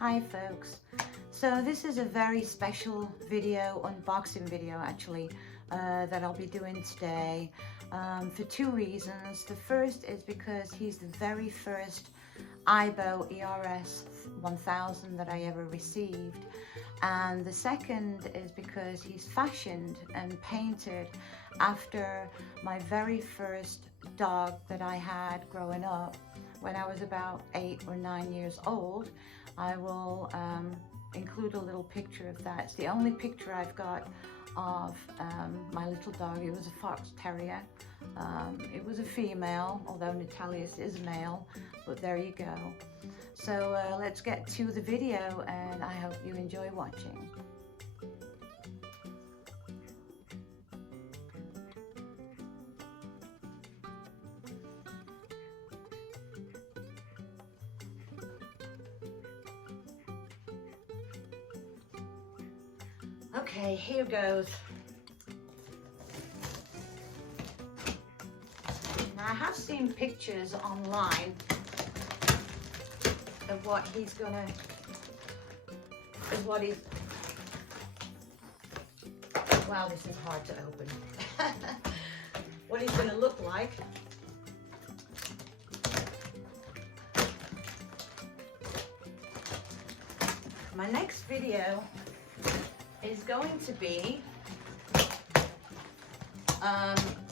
Hi folks, so this is a very special video, unboxing video actually, that I'll be doing today for two reasons. The first is because he's the very first Aibo ERS-1000 that I ever received, and the second is because he's fashioned and painted after my very first dog that I had growing up when I was about 8 or 9 years old. I will include a little picture of that. It's the only picture I've got of my little dog. It was a fox terrier. It was a female, although Natalius is male, but there you go. So let's get to the video, and I hope you enjoy watching. Okay, here goes. Now, I have seen pictures online of what he's gonna, wow, this is hard to open. What he's gonna look like. My next video is going to be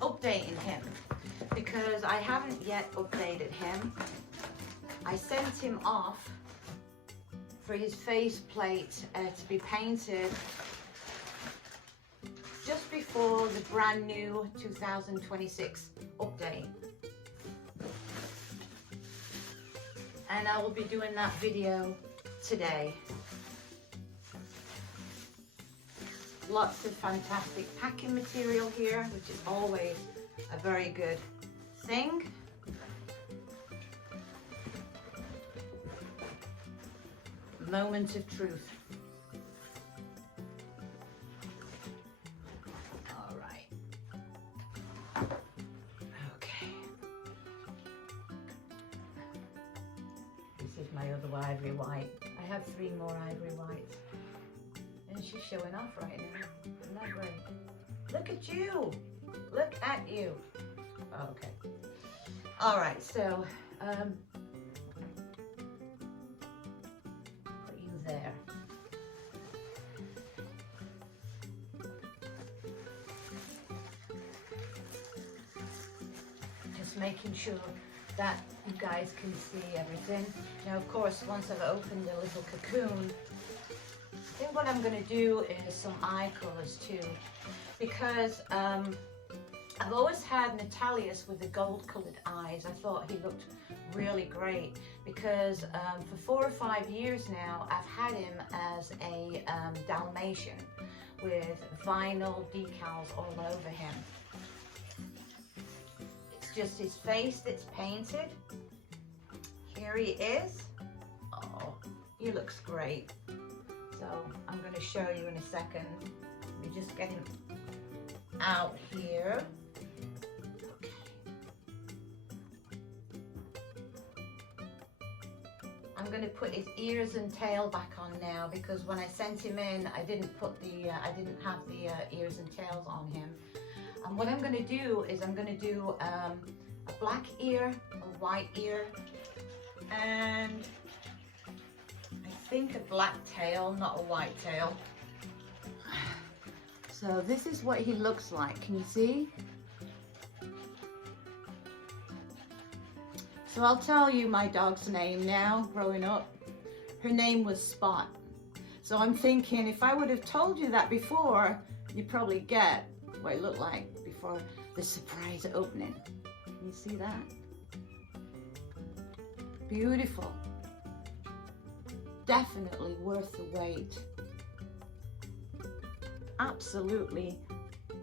updating him, because I haven't yet updated him. I sent him off for his faceplate to be painted just before the brand new 2026 update, and I will be doing that video today. Lots of fantastic packing material here, which is always a very good thing. Moment of truth. All right. Okay. This is my other ivory white. I have 3 more ivory whites. And she's showing off right now. Isn't that great? Look at you. Look at you. Oh, okay. All right, so put you there. Just making sure that you guys can see everything. Now, of course, once I've opened the little cocoon, I think what I'm going to do is some eye colors too, because I've always had Natalius with the gold colored eyes. I thought he looked really great, because for 4 or 5 years now I've had him as a Dalmatian with vinyl decals all over him. It's just his face that's painted. Here he is. Oh, he looks great. So I'm going to show you in a second. Let me just get him out here. Okay. I'm going to put his ears and tail back on now, because when I sent him in, I didn't have the ears and tails on him. And what I'm going to do is I'm going to do a black ear, a white ear, and I think a black tail, not a white tail. So this is what he looks like. Can you see? So I'll tell you my dog's name now. Growing up, her name was Spot. So I'm thinking, if I would have told you that before, you'd probably get what it looked like before the surprise opening. Can you see that? Beautiful. Definitely worth the wait. Absolutely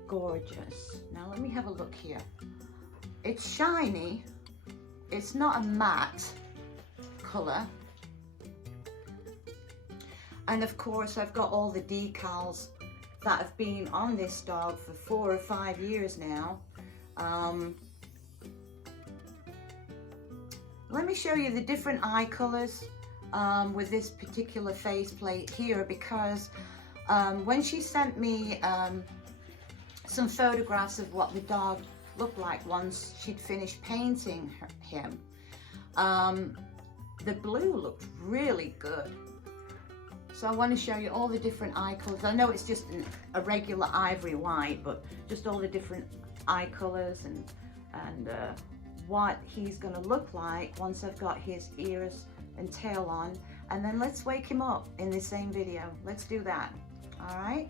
gorgeous. Now let me have a look here. It's shiny. It's not a matte color. And of course I've got all the decals that have been on this dog for 4 or 5 years now. Let me show you the different eye colors. with this particular faceplate here, because when she sent me some photographs of what the dog looked like once she'd finished painting him, the blue looked really good. So I want to show you all the different eye colors. I know it's just a regular ivory white, but just all the different eye colors and what he's going to look like once I've got his ears and tail on. And then let's wake him up in the same video. Let's do that. All right.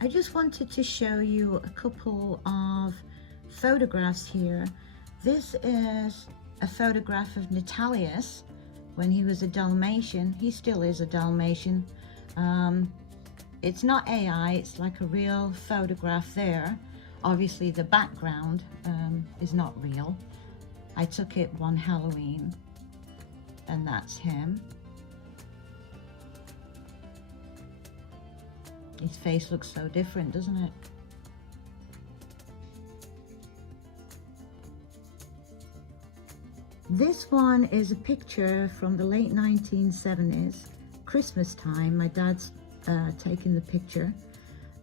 I just wanted to show you a couple of photographs here. This is a photograph of Natalius when he was a Dalmatian. He still is a Dalmatian. It's not AI, it's like a real photograph there. Obviously the background is not real. I took it one Halloween, and that's him. His face looks so different, doesn't it? This one is a picture from the late 1970s, Christmas time. My dad's taking the picture.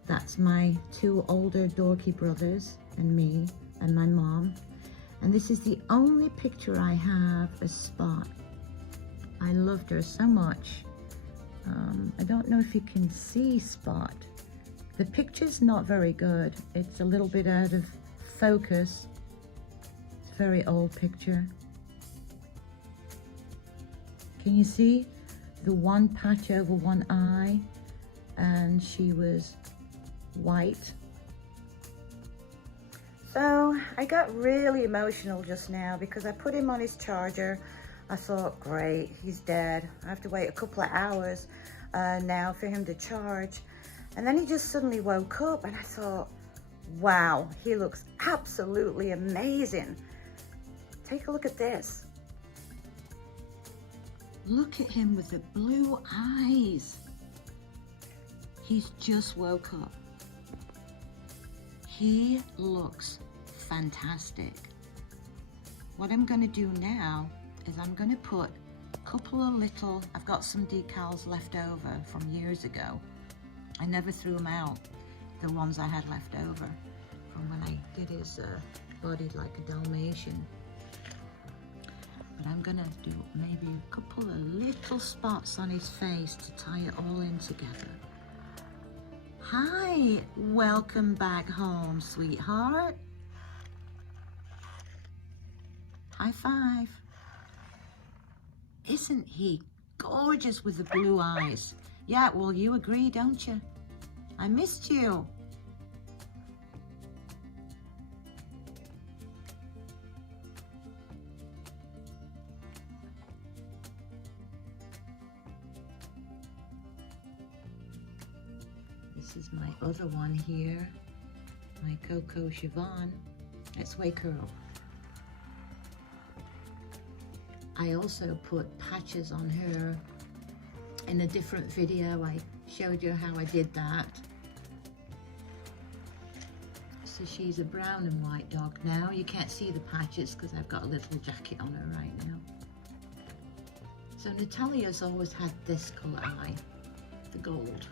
That's my two older dorky brothers and me and my mom. And this is the only picture I have of Spot. I loved her so much. I don't know if you can see Spot. The picture's not very good. It's a little bit out of focus. It's a very old picture. Can you see the one patch over one eye? And she was white. So I got really emotional just now because I put him on his charger. I thought, great, he's dead. I have to wait a couple of hours now for him to charge. And then he just suddenly woke up, and I thought, wow, he looks absolutely amazing. Take a look at this. Look at him with the blue eyes. He's just woke up. He looks fantastic. What I'm going to do now is I'm going to put a couple of little, I've got some decals left over from years ago. I never threw them out, the ones I had left over from when I did his body like a Dalmatian. But I'm going to do maybe a couple of little spots on his face to tie it all in together. Hi, welcome back home, sweetheart. High five. Isn't he gorgeous with the blue eyes? Yeah, well, you agree, don't you? I missed you. This is my other one here, my Coco Siobhan. Let's wake her up. I also put patches on her in a different video. I showed you how I did that. So she's a brown and white dog now. You can't see the patches because I've got a little jacket on her right now. So Natalia's always had this colour eye, the gold.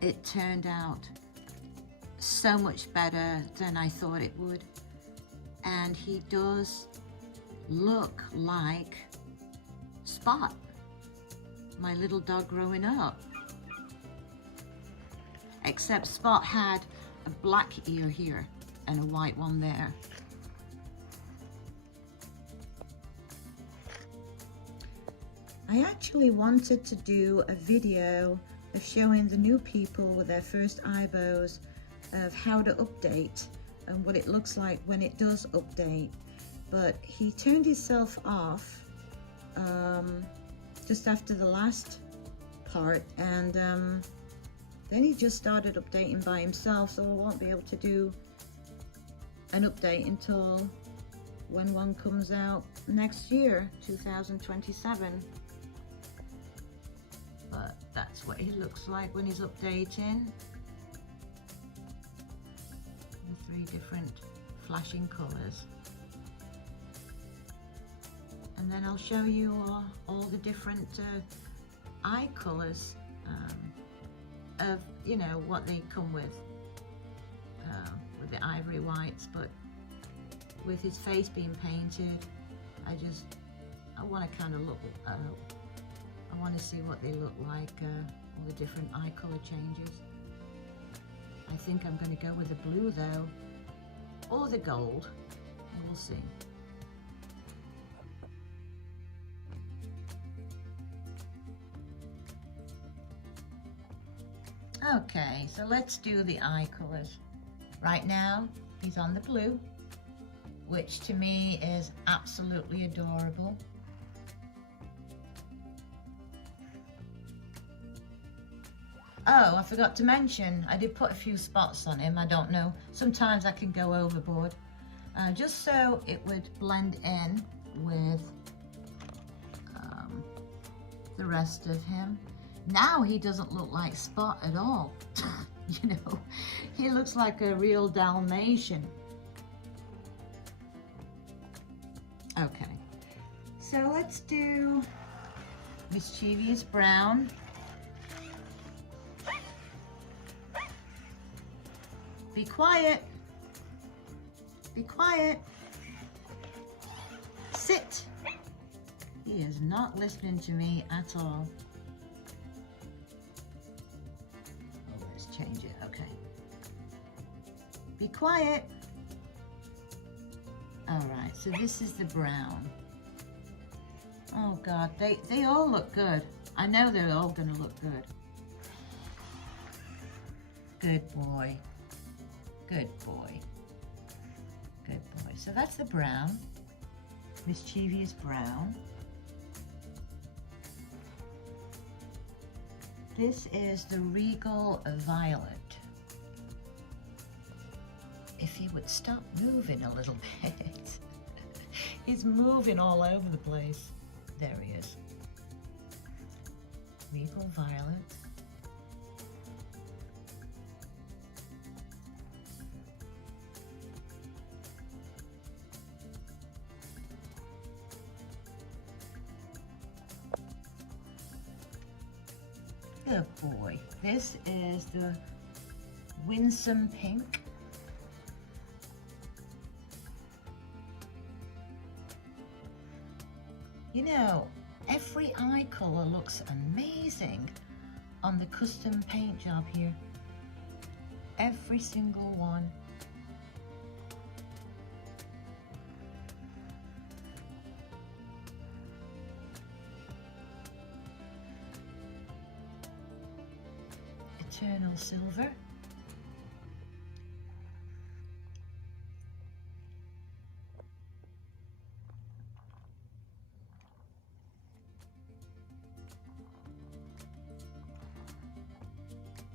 It turned out so much better than I thought it would. And he does look like Spot, my little dog growing up. Except Spot had a black ear here and a white one there. I actually wanted to do a video of showing the new people with their first Aibos of how to update and what it looks like when it does update. But he turned himself off just after the last part, and then he just started updating by himself, so I won't be able to do an update until when one comes out next year, 2027. But That's what he looks like when he's updating. The 3 different flashing colours. And then I'll show you all the different eye colours of, you know, what they come with the ivory whites, but with his face being painted, I want to kind of look, I want to see what they look like, all the different eye colour changes. I think I'm going to go with the blue though, or the gold, we'll see. Okay, so let's do the eye colours. Right now, he's on the blue, which to me is absolutely adorable. Oh, I forgot to mention, I did put a few spots on him. I don't know, sometimes I can go overboard. Just so it would blend in with the rest of him. Now he doesn't look like Spot at all. You know, he looks like a real Dalmatian. Okay, so let's do Mischievous Brown. Be quiet. Be quiet. Sit. He is not listening to me at all. Oh, let's change it. Okay. Be quiet. All right, so this is the brown. Oh God, they all look good. I know they're all gonna look good. Good boy. Good boy. Good boy. So that's the brown. Mischievous brown. This is the Regal Violet. If he would stop moving a little bit. He's moving all over the place. There he is. Regal Violet. Good boy. This is the Winsome Pink. You know, every eye color looks amazing on the custom paint job here. Every single one. Eternal Silver.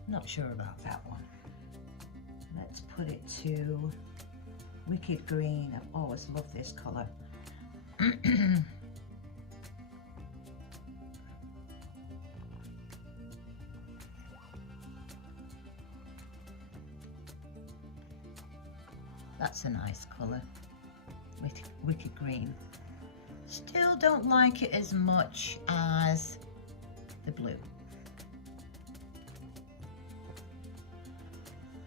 Not sure about that one. Let's put it to Wicked Green. I've always loved this color. That's a nice color, Wicked Green. Still don't like it as much as the blue.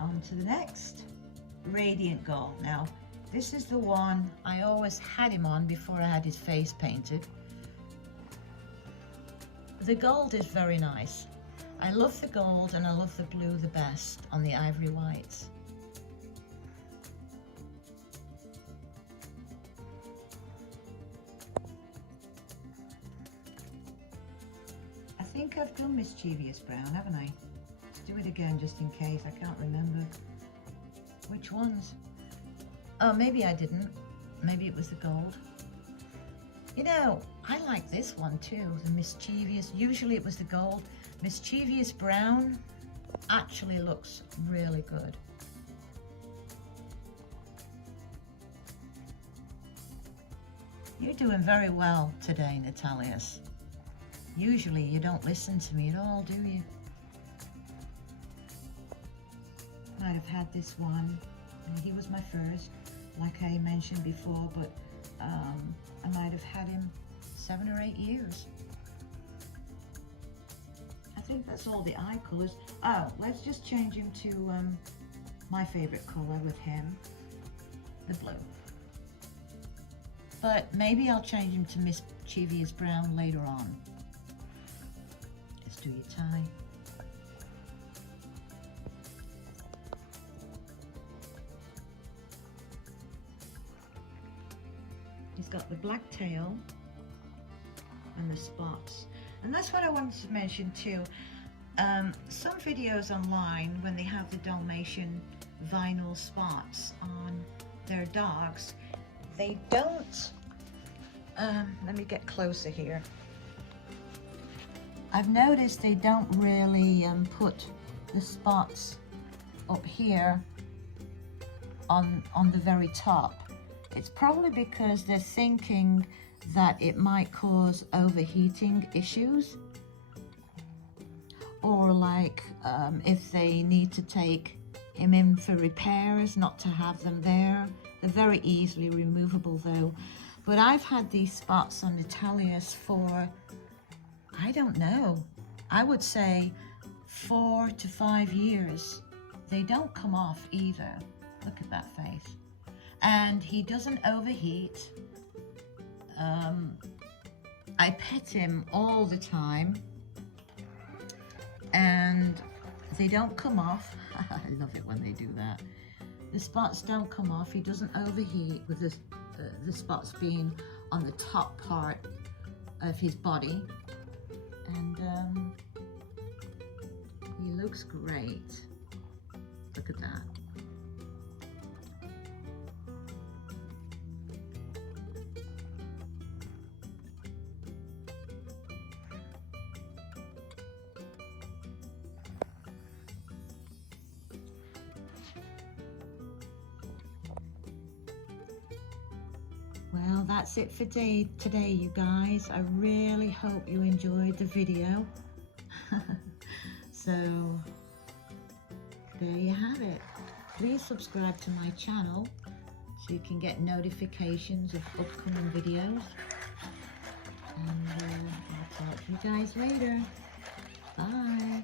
On to the next, Radiant Gold. Now, this is the one I always had him on before I had his face painted. The gold is very nice. I love the gold and I love the blue the best on the ivory whites. I think I've done Mischievous Brown, haven't I? Do it again just in case. I can't remember which ones. Oh, maybe I didn't. Maybe it was the gold. You know, I like this one too, the Mischievous. Usually it was the gold. Mischievous Brown actually looks really good. You're doing very well today, Natalius. Usually you don't listen to me at all, do you? Might have had this one. He was my first, like I mentioned before, but I might have had him 7 or 8 years. I think that's all the eye colors. Oh, let's just change him to my favorite color with him, the blue. But maybe I'll change him to mischievous brown later on. Let's do your tie. He's got the black tail and the spots. And that's what I wanted to mention too. Some videos online, when they have the Dalmatian vinyl spots on their dogs, they don't, let me get closer here. I've noticed they don't really put the spots up here on the very top. It's probably because they're thinking that it might cause overheating issues, or like if they need to take him in for repairs, not to have them there. They're very easily removable though. But I've had these spots on Italius for, I don't know, I would say 4 to 5 years. They don't come off either. Look at that face. And he doesn't overheat. I pet him all the time and they don't come off. I love it when they do that. The spots don't come off. He doesn't overheat with the spots being on the top part of his body. And he looks great. Look at that. Well, that's it for today, you guys. I really hope you enjoyed the video. So, there you have it. Please subscribe to my channel so you can get notifications of upcoming videos. And I'll talk to you guys later. Bye.